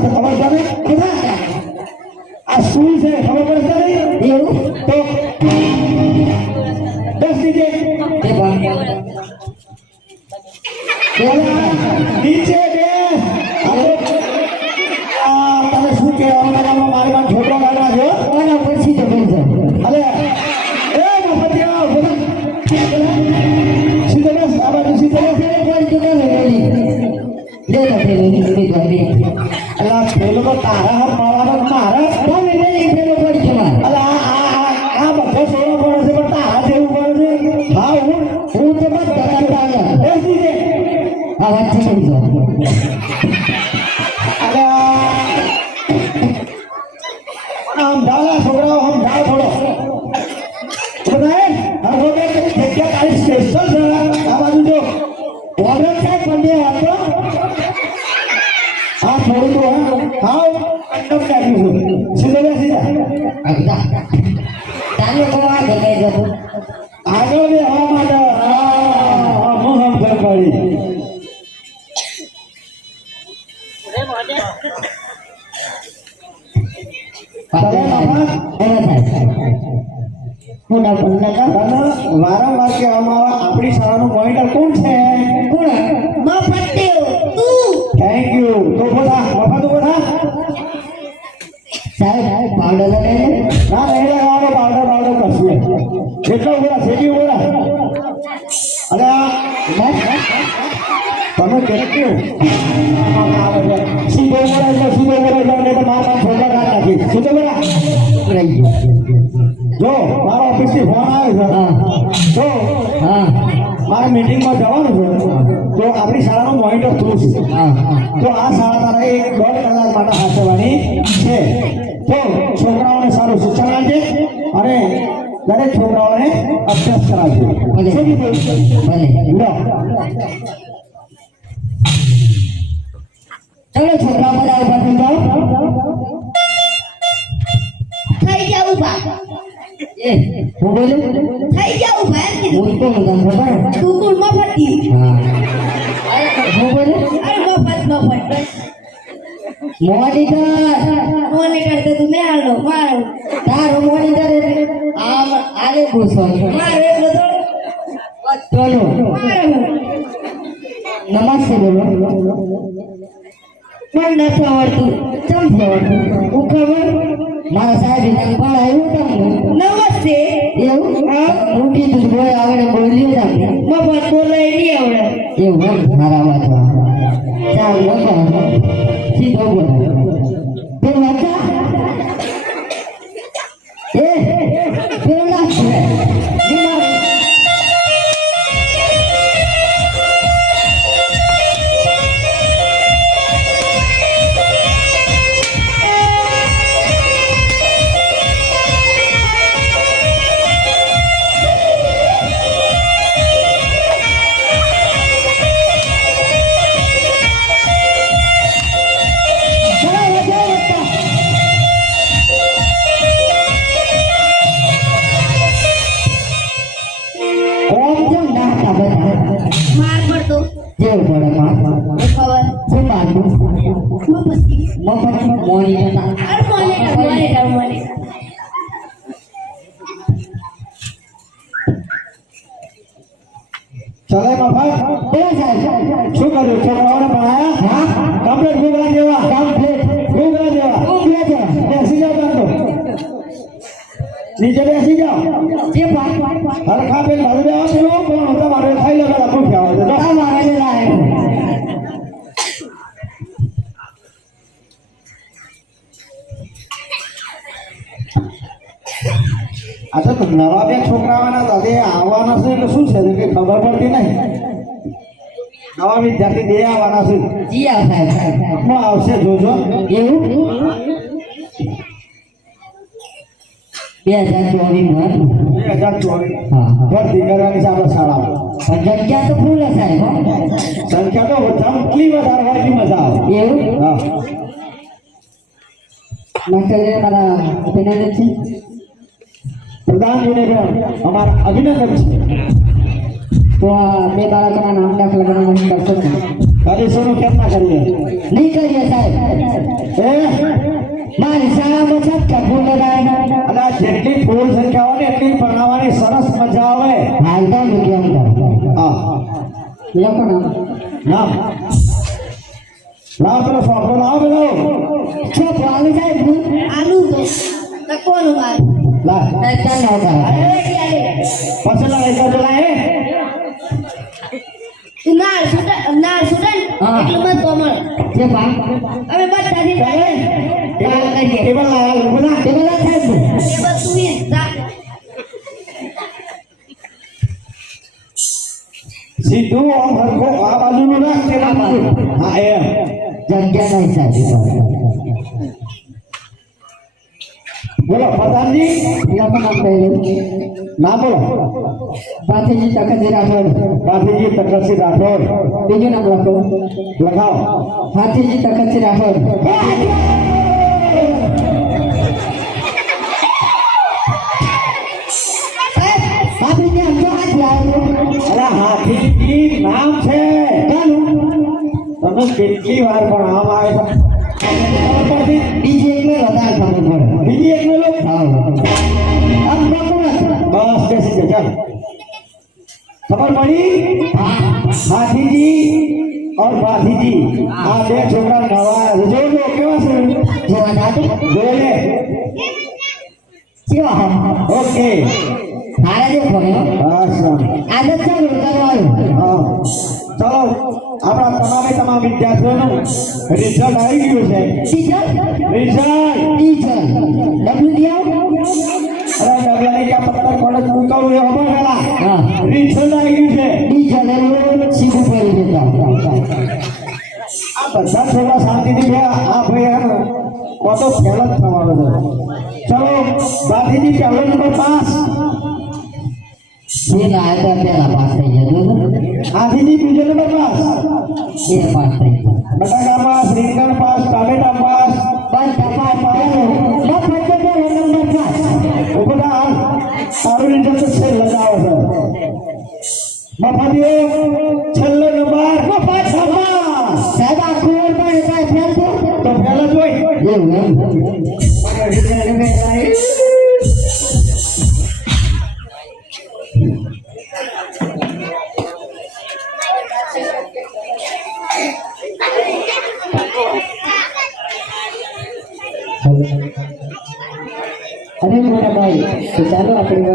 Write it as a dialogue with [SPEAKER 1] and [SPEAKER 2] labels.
[SPEAKER 1] છે ખબર છે ને
[SPEAKER 2] બધા
[SPEAKER 1] આ શું છે ખબર પડે છે ને
[SPEAKER 2] એવું
[SPEAKER 1] તો દસ નીચે
[SPEAKER 2] તે પણ
[SPEAKER 1] નીચે બે મારા આ
[SPEAKER 2] તમે તો
[SPEAKER 1] હા હાવ અંડમ નાખ્યું છે સીધો સીધા
[SPEAKER 2] તાને કોવા દેખાય જતો
[SPEAKER 1] આગળ બે હવા માટે હા હું હમ કર પડી
[SPEAKER 2] પાછળ એને થાય મોટા પણ
[SPEAKER 1] તને વારંવાર કહેવામાં આવે આપણી શાળાનું મોનિટર કોણ છે
[SPEAKER 2] કોણ મફતિયો તું
[SPEAKER 1] થેન્ક યુ તો બોલા મફત બોલા
[SPEAKER 2] સાહેબ પાવડર લગાવી
[SPEAKER 1] ના નહીં લગાવવાનો પાવડર પાવડર કરશે. કેટલો બોલા શેકી બોલા અરે તમે કેટલું સીધો બોલા એટલે સીધો એટલે તો મારા કાઢ નાખી સીધો જો મારો ઓફિસથી ફોન આવે
[SPEAKER 2] હા.
[SPEAKER 1] છે જો
[SPEAKER 2] હા.
[SPEAKER 1] મારે મીટિંગમાં જવાનું છે. તો આપણી શાળાનું મોનિટર થ્રુ છે. તો આ શાળા તારે એક દોઢ કલાક માટે હાથવાની છે તો છોકરાઓને સારું શિક્ષણ આપજે અને દરેક છોકરાઓને અભ્યાસ કરાવજો.
[SPEAKER 2] ભલે. ચલો છોકરા બધા ઊભા થઈ જાઓ.
[SPEAKER 3] થઈ ગયા ઊભા.
[SPEAKER 2] એ હું બોલું?
[SPEAKER 3] થઈ ગયા ઊભા એમ કીધું.
[SPEAKER 2] હું તો ખબર
[SPEAKER 3] તું કોણ મફતી
[SPEAKER 2] હા. અરે હું બોલું?
[SPEAKER 3] અરે મફત મફત.
[SPEAKER 2] મોનિટર
[SPEAKER 3] મને કરતો તું મેં હાલો મારો.
[SPEAKER 2] તારો મોનિટર આમ આલે પૂછો
[SPEAKER 3] મારો એટલો તો
[SPEAKER 2] ચલો
[SPEAKER 3] મારો.
[SPEAKER 2] નમસ્તે બોલો. પણ નથી આવડતું? ચમ આવડતું? હું ખબર? મારા સાહેબ તમે ભણાયું તમને.
[SPEAKER 3] નમસ્તે.
[SPEAKER 2] એવું? હું. કીધું કોઈ આવડે બોલ્યું તમને
[SPEAKER 3] મફત બોલાય નહીં આવડે.
[SPEAKER 2] એવું મારા વાંચવા ચાલ. એ
[SPEAKER 3] પડતો
[SPEAKER 2] જેવું પડે માં
[SPEAKER 3] ખબર
[SPEAKER 2] શું માનવું
[SPEAKER 3] મફતી
[SPEAKER 2] મફત મોની હતા
[SPEAKER 3] અરે મોનેટર મોનેટર મોનેટર
[SPEAKER 1] ચલે મફત
[SPEAKER 2] એ સાહેબ
[SPEAKER 1] શું કર્યું છોકરાઓને ભણાયા
[SPEAKER 2] હા
[SPEAKER 1] કમ્પ્લીટ ઘૂઘરા જેવા
[SPEAKER 2] કમ્પ્લીટ
[SPEAKER 1] ઘૂઘરા જેવા
[SPEAKER 2] ઉભરે છે
[SPEAKER 1] બેસી જાઓ કાં તો નીચે બેસી જાઓ
[SPEAKER 2] જે પાટ
[SPEAKER 1] હરખા પેન ભરી દેવા પેલો કોણ તમારે ખાઈ આ તો નવા બે છોકરાઓના દાદે આવવાના છે એટલે શું છે? કે ખબર પડતી નહીં. નવા વિદ્યાર્થી બે આવવાના છે.
[SPEAKER 2] જી આ સાહેબ સાહેબ
[SPEAKER 1] આવશે જોજો.
[SPEAKER 2] એવું? બે હજાર ચોવીસમાં?
[SPEAKER 1] બે હજાર ચોવીસ.
[SPEAKER 2] હા
[SPEAKER 1] ભરતી કરવાની
[SPEAKER 2] પણ જગ્યા તો ફૂલ હશે
[SPEAKER 1] સંખ્યા તો જેટલી વધારે હોય એટલી મજા આવે.
[SPEAKER 2] એવું?
[SPEAKER 1] હા.
[SPEAKER 2] માસ્ટર મારા અભિનંદન છે.
[SPEAKER 1] અમારા અભિનંદન છે.
[SPEAKER 2] તો બે બાળકોના નામ દાખલા ગણવાનું કરશો
[SPEAKER 1] અઢીસોનું કેમ કરીએ?
[SPEAKER 2] નહીં કરીએ સાહેબ.
[SPEAKER 1] મારી શાળામાં
[SPEAKER 2] છે કે
[SPEAKER 3] ફૂલ હોય ને એટલી
[SPEAKER 1] સરસ
[SPEAKER 2] મજા આવે. હાલતા
[SPEAKER 3] વિજ્ઞાન હા.
[SPEAKER 1] લોકો નામ. નામ. લાવ પેલો.
[SPEAKER 3] સોફો નાળ સુટા નાળ સુટા ને
[SPEAKER 2] હા.
[SPEAKER 3] એટલું મત તો મળે
[SPEAKER 2] જે પા
[SPEAKER 3] અમે બધા થી
[SPEAKER 1] ચાલે
[SPEAKER 3] જાય
[SPEAKER 1] ટેબલ ટેબલ લાવ ઊભા
[SPEAKER 2] તે બધા સાહેબ
[SPEAKER 3] એ બધું ઈ જા-
[SPEAKER 1] સીધું આમ હરખો આ બાજુનું રાખ પેલા બાજુ હા એમ
[SPEAKER 2] જગ્યા નહીં સાહેબ
[SPEAKER 1] બોલો પ્રધાનજી
[SPEAKER 2] યા પણ આમ કહ્યું
[SPEAKER 1] ના બોલો.
[SPEAKER 2] પાથીજી તકતી રાઠોડ.
[SPEAKER 1] ગાંધીજી તકરસિંહ રાઠોડ.
[SPEAKER 2] બીજું નામ લખો.
[SPEAKER 1] લખાવો
[SPEAKER 2] હાથીજી તકતી રાઠોડ.
[SPEAKER 1] હાથીજી નામ છે? તમે કેટલી વાર પણ આમ આવે છે?
[SPEAKER 2] બીજી એક વધારે સમજ પડે ડોક્ટર
[SPEAKER 1] છે ચાલ ખબર પડી?
[SPEAKER 2] હા
[SPEAKER 1] હાથીજી और ગાંધીજી આ બે છોકરા નવા રજો લો કેવા છે?
[SPEAKER 2] જોવા જાતું
[SPEAKER 1] જોઈ લે.
[SPEAKER 2] કેવા
[SPEAKER 1] ઓકે.
[SPEAKER 2] મારે જો ફોન
[SPEAKER 1] હા.
[SPEAKER 2] આદત છે ને કરવાનું
[SPEAKER 1] હા. ચલો આપણા તમામે તમામ વિદ્યાર્થીઓનું રિઝલ્ટ આવી ગયું છે.
[SPEAKER 2] Teacher
[SPEAKER 1] result
[SPEAKER 2] teacher W D
[SPEAKER 1] મૂકાવું એ ખબર પેલા
[SPEAKER 2] હા.
[SPEAKER 1] રિઝલ્ટ ગયું છે.
[SPEAKER 2] ટીચર એવું શીખવું પડી જતા.
[SPEAKER 1] આ બધા છોકરા શાંતિથી બે આ ભાઈ કોતો ફેલ જ થવાનો છે. ચલો ગાંધીજી પહેલો નંબર પાસ.
[SPEAKER 2] જે લાયા હતા પેલા પાસ થઈ જતો
[SPEAKER 1] ગાંધીજી બીજો નંબર પાસ.
[SPEAKER 2] બે પાસ થઈ ગયા.
[SPEAKER 1] બટાકા પાસ રીંગણ પાસ ટામેટા પાસ. જ હોય
[SPEAKER 2] એવું એમ અરે મોટા ભાઈ તો ચાલો આપણે